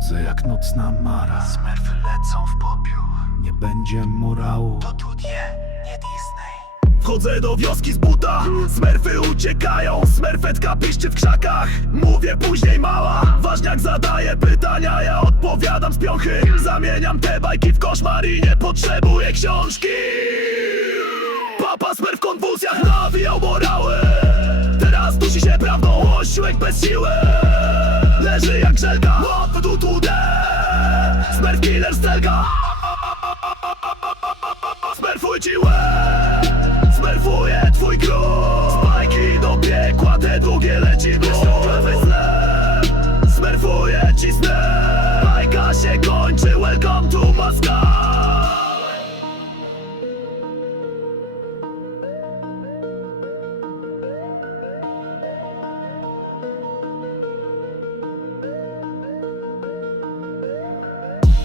Chodzę jak nocna mara. Smerfy lecą w popiół. Nie będzie morału. To tu nie, nie Disney. Wchodzę do wioski z buta. Smerfy uciekają. Smerfetka piszczy w krzakach. Mówię później mała. Ważniak zadaje pytania. Ja odpowiadam z piąchy. Zamieniam te bajki w koszmar I nie potrzebuję książki. Papa Smerf w konwulsjach nawijał morały. Teraz dusi się prawdą. Osiłek bez siły Leży jak żelka Łap tu tu de Smerf killer stelga Smerfuj ci łeb. Smerfuję twój grób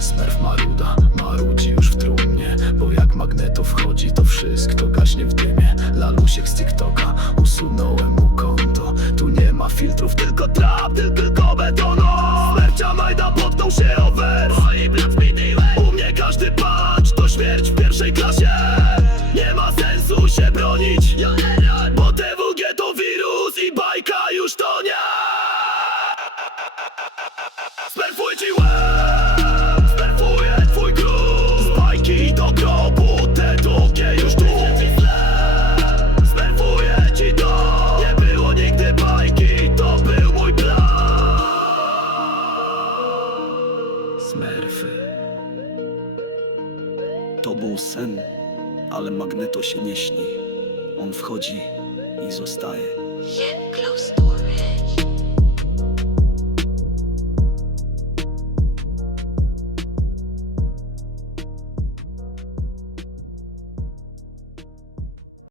Smerf maruda, marudzi już w trumnie Bo jak magneto wchodzi to wszystko gaśnie w dymie. Lalusiek z TikToka, usunąłem mu konto. Tu nie ma filtrów, tylko trap, tylko, betono Smercia Majda potknął się o wers. Moi brat U mnie każdy patch to śmierć w pierwszej klasie. Nie ma sensu się bronić Smerfy To był sen Ale Magneto się nie śni On wchodzi i zostaje.